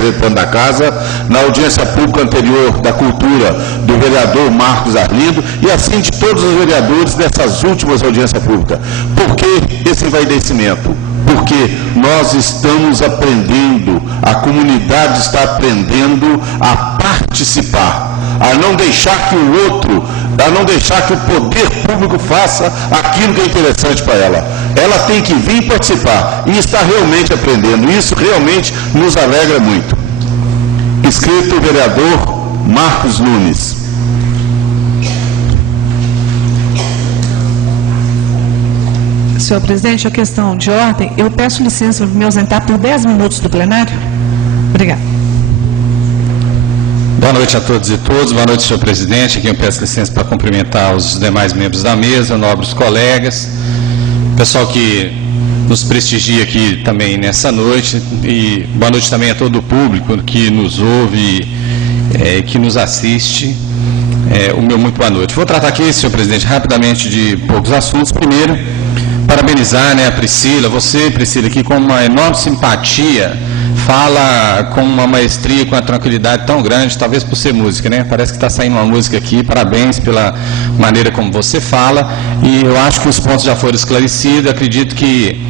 representante da Casa, na audiência pública anterior da Cultura do vereador Marcos Arlindo e assim de todos os vereadores dessas últimas audiências públicas. Por que esse envaidecimento? Porque nós estamos aprendendo, a comunidade está aprendendo a participar, a não deixar que o outro, a não deixar que o poder público faça aquilo que é interessante para ela. Ela tem que vir participar e está realmente aprendendo. Isso realmente nos alegra muito. Inscrito o vereador Marcos Nunes. Senhor presidente, a questão de ordem, eu peço licença para me ausentar por 10 minutos do plenário. Obrigada. Boa noite a todos e todas. Boa noite, senhor presidente. Aqui eu peço licença para cumprimentar os demais membros da mesa, nobres colegas, pessoal que nos prestigia aqui também nessa noite, e boa noite também a todo o público que nos ouve, que nos assiste. O meu muito boa noite. Vou tratar aqui, senhor presidente, rapidamente de poucos assuntos. Primeiro, parabenizar, a Priscila, você, Priscila, que com uma enorme simpatia fala com uma maestria, com uma tranquilidade tão grande, talvez por ser música, Parece que está saindo uma música aqui, parabéns pela maneira como você fala, e eu acho que os pontos já foram esclarecidos. Acredito que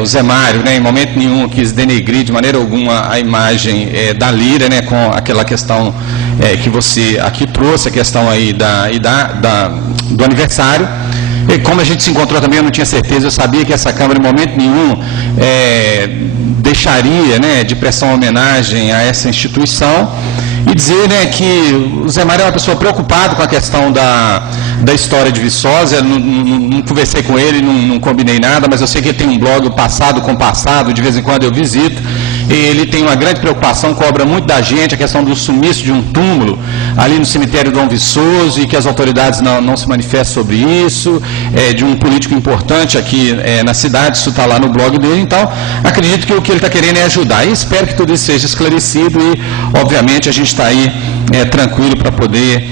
o Zé Mário, em momento nenhum quis denegrir de maneira alguma a imagem da Lira, com aquela questão que você aqui trouxe, a questão aí do aniversário. E como a gente se encontrou também, eu não tinha certeza, eu sabia que essa Câmara, em momento nenhum, deixaria de prestar uma homenagem a essa instituição, e dizer que o Zé Mário é uma pessoa preocupada com a questão da história de Viçosa. Não conversei com ele, não combinei nada, mas eu sei que ele tem um blog Passado com Passado, de vez em quando eu visito, e ele tem uma grande preocupação, cobra muito da gente a questão do sumiço de um túmulo ali no cemitério Dom Viçoso, e que as autoridades não se manifestam sobre isso, de um político importante aqui na cidade. Isso está lá no blog dele. Então, acredito que o que ele está querendo é ajudar, e espero que tudo isso seja esclarecido, e obviamente a gente está aí tranquilo para poder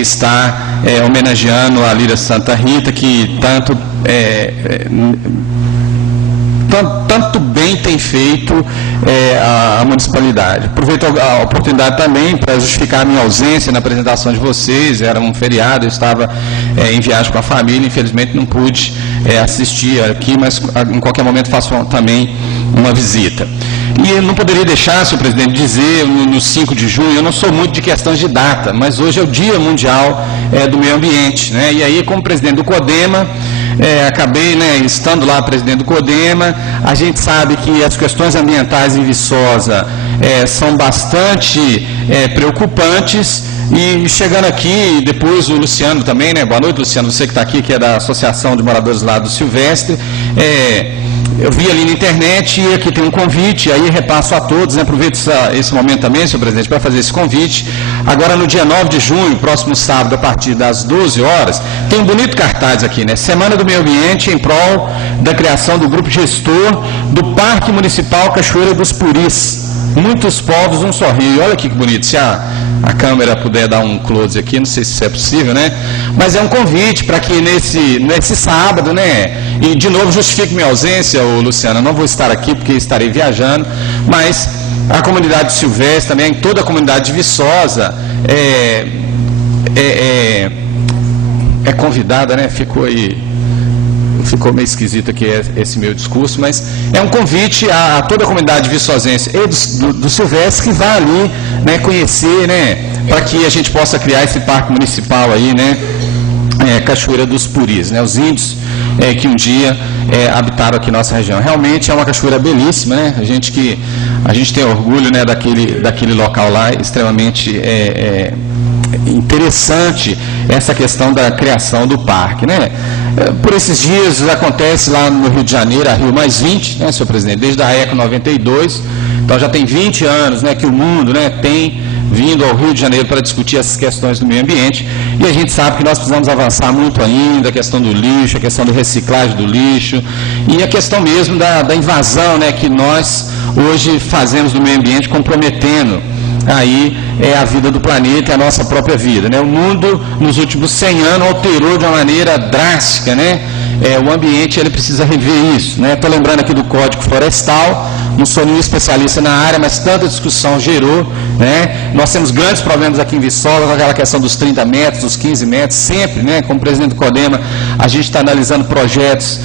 estar homenageando a Lira Santa Rita, que tanto bem tem feito a municipalidade. Aproveito a oportunidade também para justificar a minha ausência na apresentação de vocês. Era um feriado, eu estava em viagem com a família, infelizmente não pude assistir aqui, mas em qualquer momento faço também uma visita. E eu não poderia deixar, senhor presidente, dizer, no 5 de junho, eu não sou muito de questões de data, mas hoje é o Dia Mundial do Meio Ambiente, E aí, como presidente do CODEMA, acabei estando lá presidente do CODEMA. A gente sabe que as questões ambientais em Viçosa são bastante preocupantes, e chegando aqui, depois o Luciano também, Boa noite, Luciano, você que está aqui, que é da Associação de Moradores lá do Silvestre. Eu vi ali na internet, e aqui tem um convite, aí repasso a todos, aproveito esse momento também, senhor presidente, para fazer esse convite. Agora, no dia 9 de junho, próximo sábado, a partir das 12 horas, tem um bonito cartaz aqui, Semana do Meio Ambiente, em prol da criação do grupo gestor do Parque Municipal Cachoeira dos Puris. Muitos povos, um só rio. Olha aqui que bonito. Se a câmera puder dar um close aqui, não sei se isso é possível, Mas é um convite para que nesse sábado, E de novo justifico minha ausência, Luciana, não vou estar aqui porque estarei viajando, mas a comunidade Silvestre também, toda a comunidade de Viçosa é convidada, Ficou meio esquisito aqui esse meu discurso, mas é um convite a toda a comunidade viçosense e do Silvestre que vá ali, conhecer, para que a gente possa criar esse parque municipal aí, Cachoeira dos Puris, os índios que um dia habitaram aqui nossa região. Realmente é uma cachoeira belíssima, A gente tem orgulho, daquele local lá, extremamente interessante essa questão da criação do parque, Por esses dias acontece lá no Rio de Janeiro, a Rio Mais 20, senhor presidente, desde a ECO 92, então já tem 20 anos, que o mundo, tem vindo ao Rio de Janeiro para discutir essas questões do meio ambiente, e a gente sabe que nós precisamos avançar muito ainda, a questão do lixo, a questão da reciclagem do lixo, e a questão mesmo da invasão, que nós hoje fazemos do meio ambiente, comprometendo aí a vida do planeta e a nossa própria vida, O mundo, nos últimos 100 anos, alterou de uma maneira drástica, o ambiente ele precisa rever isso, né? Estou lembrando aqui do Código Florestal, não sou nenhum especialista na área, mas tanta discussão gerou, né? Nós temos grandes problemas aqui em Viçosa com aquela questão dos 30 metros, dos 15 metros, sempre, né? Como presidente do CODEMA, a gente está analisando projetos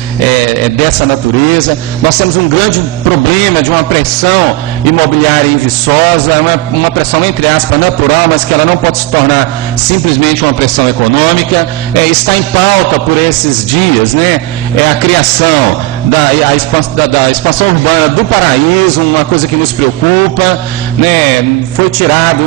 dessa natureza. Nós temos um grande problema de uma pressão imobiliária em Viçosa, uma pressão, entre aspas, natural, mas que ela não pode se tornar simplesmente uma pressão econômica. Está em pauta por esses dias, né? A criação da expansão urbana do Paraíso, uma coisa que nos preocupa, né? Foi tirado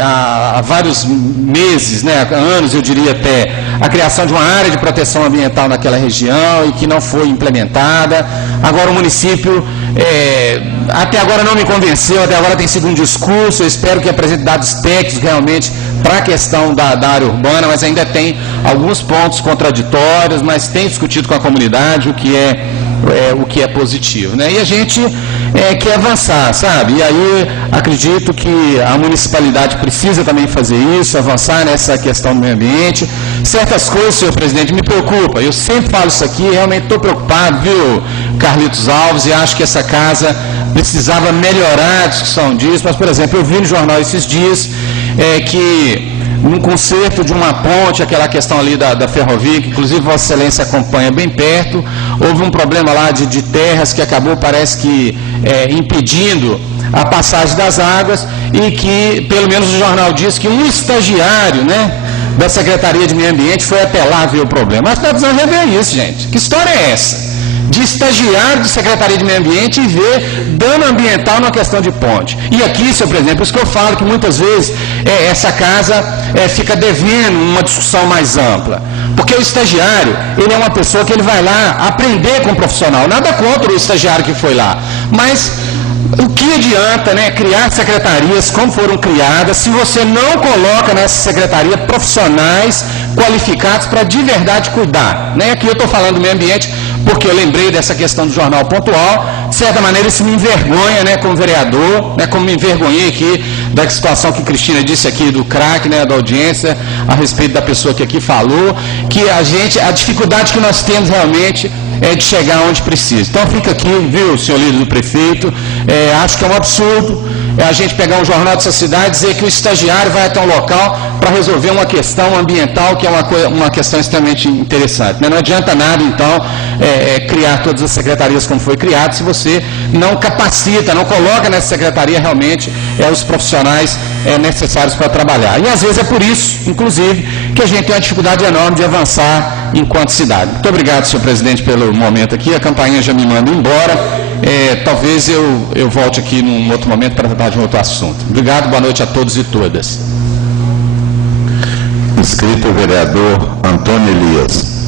há vários meses, né? Anos, eu diria até, a criação de uma área de proteção ambiental naquela região e que não foi implementada. Agora o município, até agora não me convenceu, até agora tem sido um discurso, eu espero que apresente dados técnicos realmente para a questão da área urbana, mas ainda tem alguns pontos contraditórios, mas tem discutido com a comunidade o que é positivo, né? E a gente quer avançar, sabe? E aí acredito que a municipalidade precisa também fazer isso, avançar nessa questão do meio ambiente. Certas coisas, senhor presidente, me preocupam. Eu sempre falo isso aqui, realmente estou preocupado, viu, Carlitos Alves, e acho que essa casa precisava melhorar a discussão disso. Mas, por exemplo, eu vi no jornal esses dias que num conserto de uma ponte, aquela questão ali da ferrovia, que inclusive Vossa Excelência acompanha bem perto, houve um problema lá de terras que acabou, parece que, impedindo a passagem das águas, e que, pelo menos o jornal diz que um estagiário, né, da Secretaria de Meio Ambiente foi até lá ver o problema. Mas nós precisamos rever isso, gente. Que história é essa? De estagiário de Secretaria de Meio Ambiente e ver dano ambiental na questão de ponte. E aqui, senhor presidente, por isso que eu falo que muitas vezes essa casa fica devendo uma discussão mais ampla. Porque o estagiário, ele é uma pessoa que ele vai lá aprender com o profissional. Nada contra o estagiário que foi lá. Mas o que adianta, né, criar secretarias como foram criadas se você não coloca nessa secretaria profissionais qualificados para de verdade cuidar, né? Aqui eu estou falando do meio ambiente porque eu lembrei dessa questão do jornal pontual. De certa maneira isso me envergonha, né, como vereador, né, como me envergonhei aqui da situação que Cristina disse aqui do CRAC, né, da audiência, a respeito da pessoa que aqui falou, que a dificuldade que nós temos realmente é de chegar onde precisa. Então fica aqui, viu, senhor líder do prefeito, acho que é um absurdo a gente pegar um jornal dessa cidade e dizer que o estagiário vai até um local para resolver uma questão ambiental, que é uma questão extremamente interessante, né? Não adianta nada, então, criar todas as secretarias como foi criado, se você não capacita, não coloca nessa secretaria realmente os profissionais necessários para trabalhar. E às vezes é por isso, inclusive, que a gente tem uma dificuldade enorme de avançar enquanto cidade. Muito obrigado, senhor presidente, pelo momento aqui. A campainha já me manda embora. Talvez eu volte aqui num outro momento para tratar de um outro assunto. Obrigado, boa noite a todos e todas. Inscrito o vereador Antônio Elias.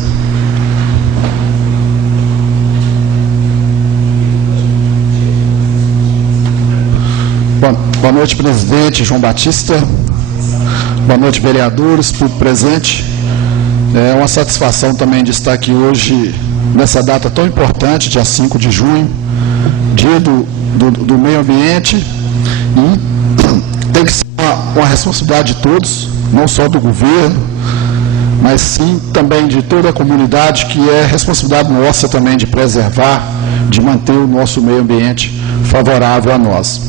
Boa noite, presidente João Batista. Boa noite, vereadores, público presente. É uma satisfação também de estar aqui hoje, nessa data tão importante, dia 5 de junho, dia do meio ambiente, e tem que ser uma responsabilidade de todos, não só do governo, mas sim também de toda a comunidade, que é responsabilidade nossa também de preservar, de manter o nosso meio ambiente favorável a nós.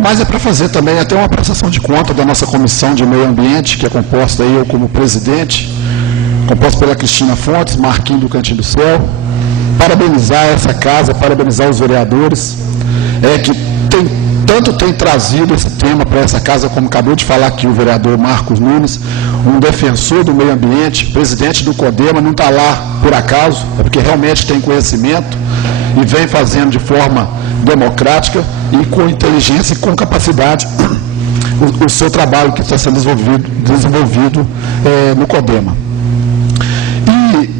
Mas é para fazer também até uma prestação de conta da nossa comissão de meio ambiente, que é composta aí eu como presidente, composta pela Cristina Fontes, Marquinhos do Cantinho do Céu, parabenizar essa casa, parabenizar os vereadores, que tem trazido esse tema para essa casa, como acabou de falar aqui o vereador Marcos Nunes, um defensor do meio ambiente, presidente do CODEMA, não está lá por acaso, é porque realmente tem conhecimento e vem fazendo de forma democrática e com inteligência e com capacidade o seu trabalho que está sendo desenvolvido no CODEMA. E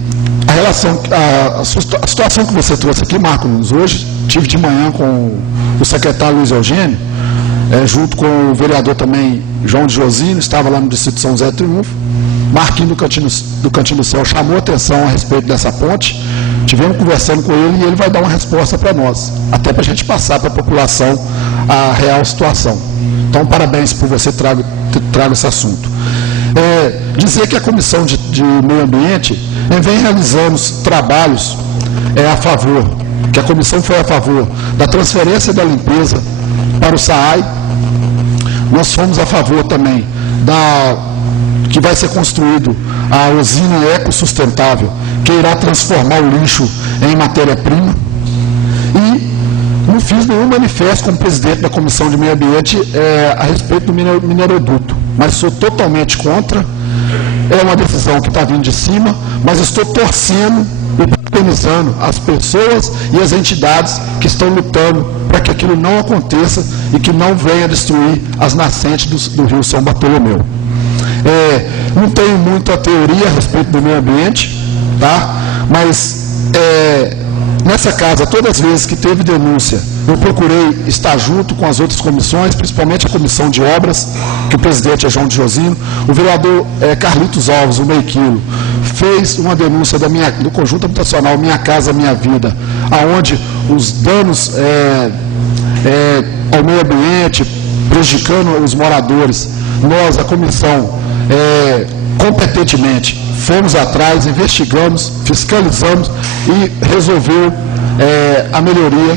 a situação que você trouxe aqui, Marcos, hoje tive de manhã com o secretário Luiz Eugênio, junto com o vereador também João de Josino, estava lá no distrito de São José do Triunfo. Marquinhos do Cantinho do Céu chamou atenção a respeito dessa ponte, tivemos conversando com ele e ele vai dar uma resposta para nós, até para a gente passar para a população a real situação. Então, parabéns por você traga esse assunto. Dizer que a Comissão de Meio Ambiente, vem realizando trabalhos a favor, que a comissão foi a favor da transferência da limpeza para o SAAI. Nós fomos a favor também que vai ser construído a usina ecossustentável, que irá transformar o lixo em matéria-prima. E não fiz nenhum manifesto como presidente da Comissão de Meio Ambiente a respeito do mineroduto, mas sou totalmente contra. É uma decisão que está vindo de cima, mas estou torcendo e parabenizando as pessoas e as entidades que estão lutando para que aquilo não aconteça e que não venha destruir as nascentes do rio São Bartolomeu. Não tenho muita teoria a respeito do meio ambiente, tá? Mas nessa casa, todas as vezes que teve denúncia, eu procurei estar junto com as outras comissões, principalmente a comissão de obras, que o presidente é João de Josino. O vereador Carlitos Alves, o Meio Quilo, fez uma denúncia do conjunto habitacional Minha Casa Minha Vida, aonde os danos ao meio ambiente, prejudicando os moradores, nós, a comissão, competentemente, fomos atrás, investigamos, fiscalizamos e resolveu a melhoria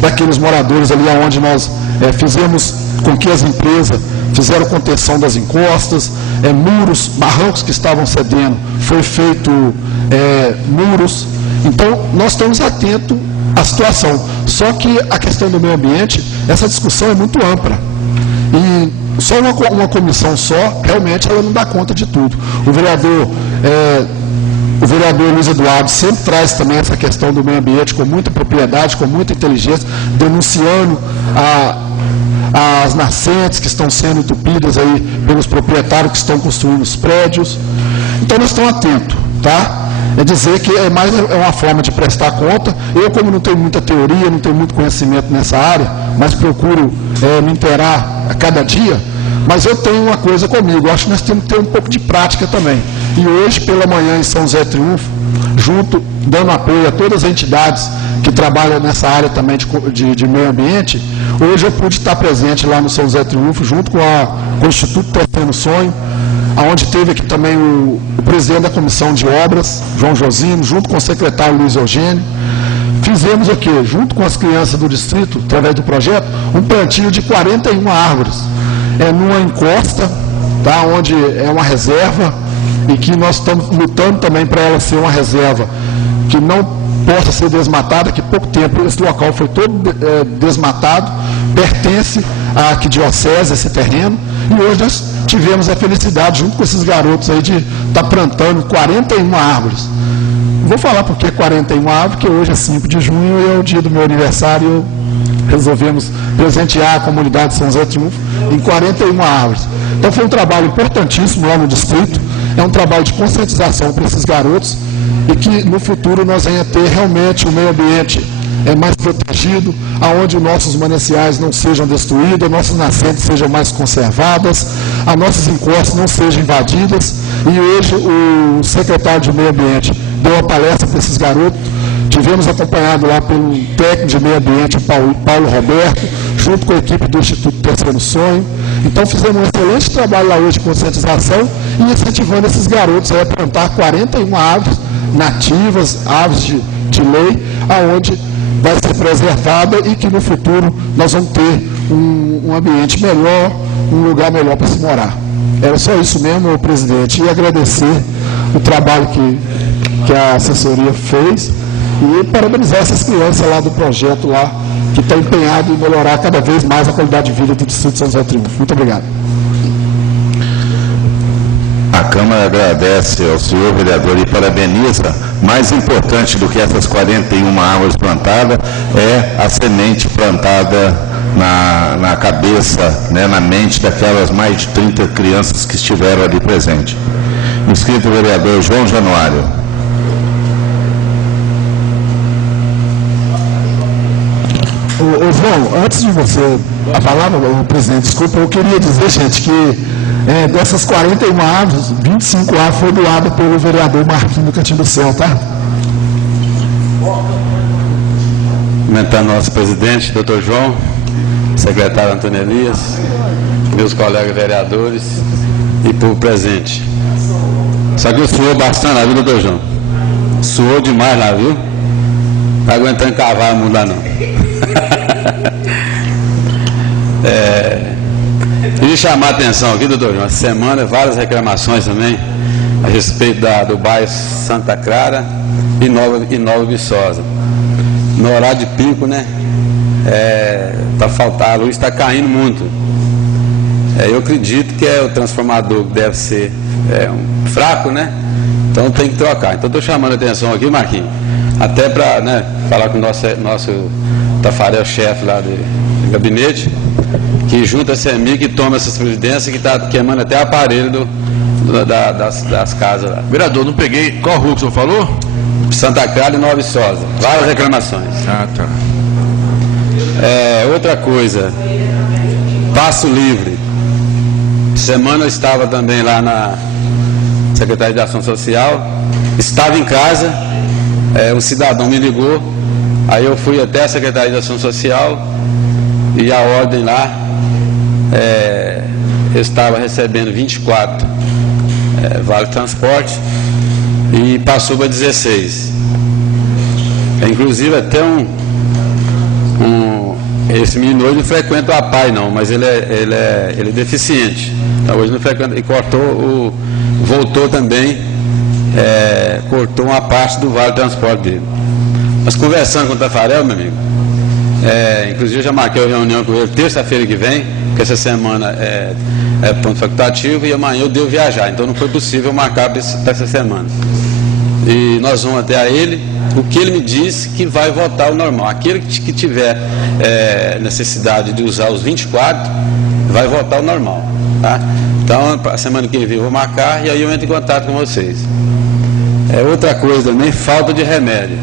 daqueles moradores ali onde nós fizemos com que as empresas fizeram contenção das encostas, muros, barrancos que estavam cedendo, foi feito muros. Então, nós estamos atentos à situação. Só que a questão do meio ambiente, essa discussão é muito ampla. E só uma comissão só, realmente, ela não dá conta de tudo. O vereador Luiz Eduardo sempre traz também essa questão do meio ambiente com muita propriedade, com muita inteligência, denunciando as nascentes que estão sendo entupidas aí pelos proprietários que estão construindo os prédios. Então, nós estamos atentos, tá? É dizer que é uma forma de prestar conta. Eu, como não tenho muita teoria, não tenho muito conhecimento nessa área, mas procuro me inteirar a cada dia, mas eu tenho uma coisa comigo, eu acho que nós temos que ter um pouco de prática também. E hoje, pela manhã, em São José Triunfo, dando apoio a todas as entidades que trabalham nessa área também de meio ambiente, hoje eu pude estar presente lá no São José Triunfo, junto com o Instituto Tecendo Sonho, onde teve aqui também o presidente da Comissão de Obras, João Josino, junto com o secretário Luiz Eugênio. Fizemos o quê? Junto com as crianças do distrito, através do projeto, um plantio de 41 árvores. Numa encosta, tá? Onde é uma reserva, e que nós estamos lutando também para ela ser uma reserva que não possa ser desmatada, que pouco tempo esse local foi todo desmatado, pertence à arquidiocese, esse terreno, e hoje nós tivemos a felicidade, junto com esses garotos aí, de estar plantando 41 árvores. Vou falar por que 41 árvores, porque hoje é 5 de junho e é o dia do meu aniversário, resolvemos presentear a comunidade de São José Triunfo em 41 árvores. Então foi um trabalho importantíssimo lá no distrito, é um trabalho de conscientização para esses garotos e que no futuro nós venhamos ter realmente o meio ambiente mais protegido, aonde os nossos mananciais não sejam destruídos, as nossas nascentes sejam mais conservadas, as nossas encostas não sejam invadidas. E hoje o secretário de Meio Ambiente deu uma palestra para esses garotos. Tivemos acompanhado lá pelo técnico de meio ambiente, o Paulo Roberto, junto com a equipe do Instituto Tecendo Sonho. Então fizemos um excelente trabalho lá hoje de conscientização e incentivando esses garotos a plantar 41 árvores nativas, árvores de lei, aonde vai ser preservada e que no futuro nós vamos ter um ambiente melhor, um lugar melhor para se morar. Era só isso mesmo, meu presidente, e agradecer o trabalho que a assessoria fez e parabenizar essas crianças lá do projeto lá, que está empenhado em melhorar cada vez mais a qualidade de vida do Distrito de São José Triunfo. Muito obrigado. A Câmara agradece ao senhor vereador e parabeniza. Mais importante do que essas 41 árvores plantadas é a semente plantada na cabeça, na mente daquelas mais de 30 crianças que estiveram ali presentes. Inscrito o vereador João Januário. João, antes de você falar, presidente, desculpa, eu queria dizer, gente, que dessas 41 árvores, 25 árvores foram doadas pelo vereador Marquinhos do Cantinho do Céu, tá? Cumprimentando nosso presidente, doutor João, secretário Antônio Elias, meus colegas vereadores e povo presente. Só que o senhor bastante a vida, doutor João. Suou demais lá, viu? Não tá aguentando cavalo lá, não. Queria chamar a atenção aqui, doutor João, essa semana várias reclamações também a respeito do bairro Santa Clara e Nova Viçosa. No horário de pico, né? Tá faltando, a luz está caindo muito. Eu acredito que é o transformador que deve ser fraco, né? Então tem que trocar. Então estou chamando a atenção aqui, Marquinhos, até para, né, falar com o nosso Tafarel, chefe lá do gabinete, que junta a CEMIG e toma essas providências, que está queimando até aparelho das casas lá. Vereador, não peguei. Qual rua que o senhor falou? Santa Clara e Nova Viçosa. Várias reclamações. Ah, tá. Outra coisa, Passo Livre. Semana eu estava também lá na Secretaria de Ação Social, estava em casa, um cidadão me ligou, aí eu fui até a Secretaria de Ação Social e a ordem lá, eu estava recebendo 24 vale transporte e passou para 16. Inclusive até esse menino hoje não frequenta o APAI não, mas ele é deficiente. Então hoje não frequenta, e voltou também, cortou uma parte do vale transporte dele. Mas conversando com o Tafarel, meu amigo, inclusive eu já marquei uma reunião com ele terça-feira que vem, porque essa semana é ponto facultativo e amanhã eu devo viajar, então não foi possível marcar para essa semana. E nós vamos até a ele, o que ele me disse que vai voltar ao normal. Aquele que tiver necessidade de usar os 24, vai voltar ao normal. Tá? Então, a semana que vem eu vou marcar e aí eu entro em contato com vocês. Outra coisa também, falta de remédio.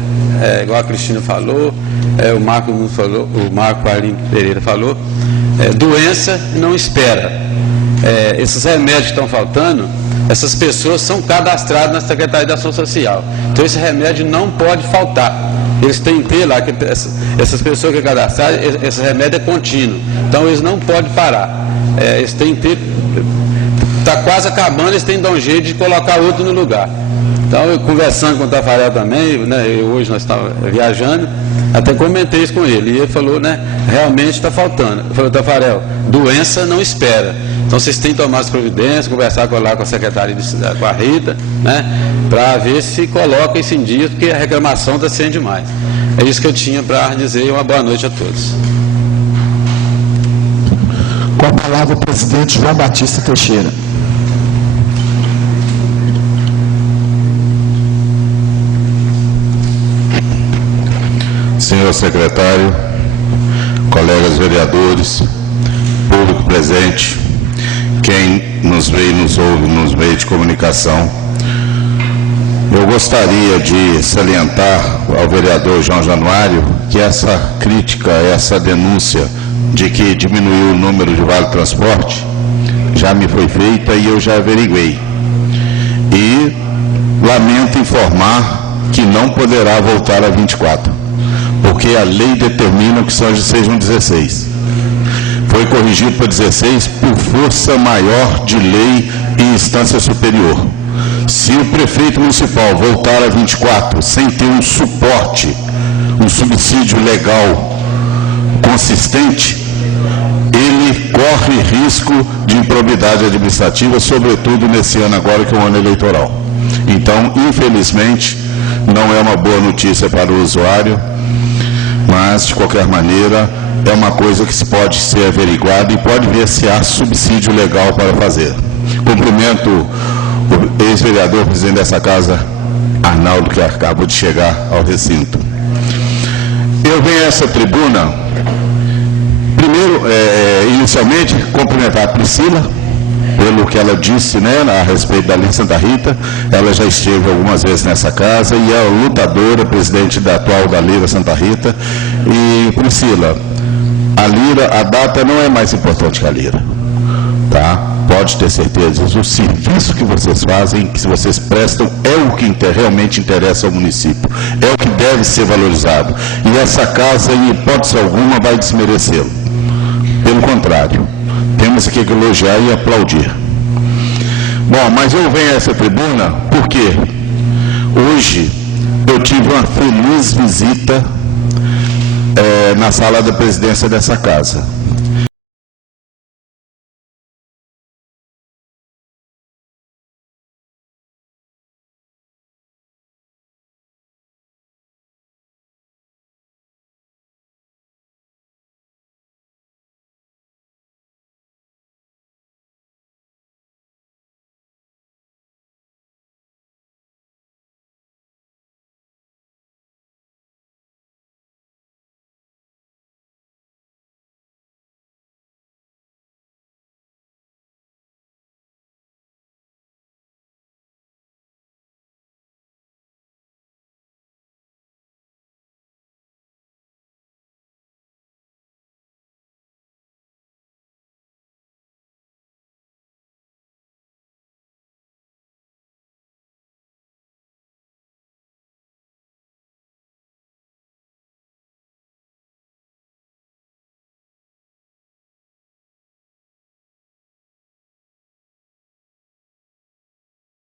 Igual a Cristina falou, o Marco Arlindo Pereira falou, doença não espera. Esses remédios que estão faltando, essas pessoas são cadastradas na Secretaria de Ação Social. Então esse remédio não pode faltar. Eles têm que ter lá, essas pessoas que cadastraram, esse remédio é contínuo. Então eles não podem parar. Eles têm que ter. Está quase acabando, eles têm que dar um jeito de colocar outro no lugar. Então eu conversando com o Tafarel também, né, hoje nós estávamos viajando, até comentei isso com ele. E ele falou, né, realmente está faltando. Eu falei, Tafarel, doença não espera. Então vocês têm que tomar as providências, conversar com a secretária, com a Rita, né, para ver se coloca isso em dia, porque a reclamação está sendo demais. É isso que eu tinha para dizer e uma boa noite a todos. Com a palavra o presidente João Batista Teixeira. Senhor secretário, colegas vereadores, público presente, quem nos vê e nos ouve nos meios de comunicação, eu gostaria de salientar ao vereador João Januário que essa crítica, essa denúncia de que diminuiu o número de vale transporte já me foi feita e eu já averiguei. E lamento informar que não poderá voltar a 24. Porque a lei determina que sejam 16. Foi corrigido para 16 por força maior de lei e instância superior. Se o prefeito municipal voltar a 24 sem ter um suporte, um subsídio legal consistente, ele corre risco de improbidade administrativa, sobretudo nesse ano agora que é um ano eleitoral. Então, infelizmente, não é uma boa notícia para o usuário, mas, de qualquer maneira, é uma coisa que pode ser averiguada e pode ver se há subsídio legal para fazer. Cumprimento o ex-vereador, presidente dessa casa, Arnaldo, que acabou de chegar ao recinto. Eu venho a essa tribuna, primeiro, inicialmente, cumprimentar a Priscila, pelo que ela disse, né, a respeito da Lira Santa Rita. Ela já esteve algumas vezes nessa casa e é lutadora, presidente atual da Lira Santa Rita. E, Priscila, a data não é mais importante que a Lira, tá? Pode ter certeza disso. O serviço que vocês fazem, que vocês prestam, é o que realmente interessa ao município, é o que deve ser valorizado. E essa casa, em hipótese alguma, vai desmerecê-lo. Pelo contrário, temos que elogiar e aplaudir. Bom, mas eu venho a essa tribuna porque hoje eu tive uma feliz visita na sala da presidência dessa casa.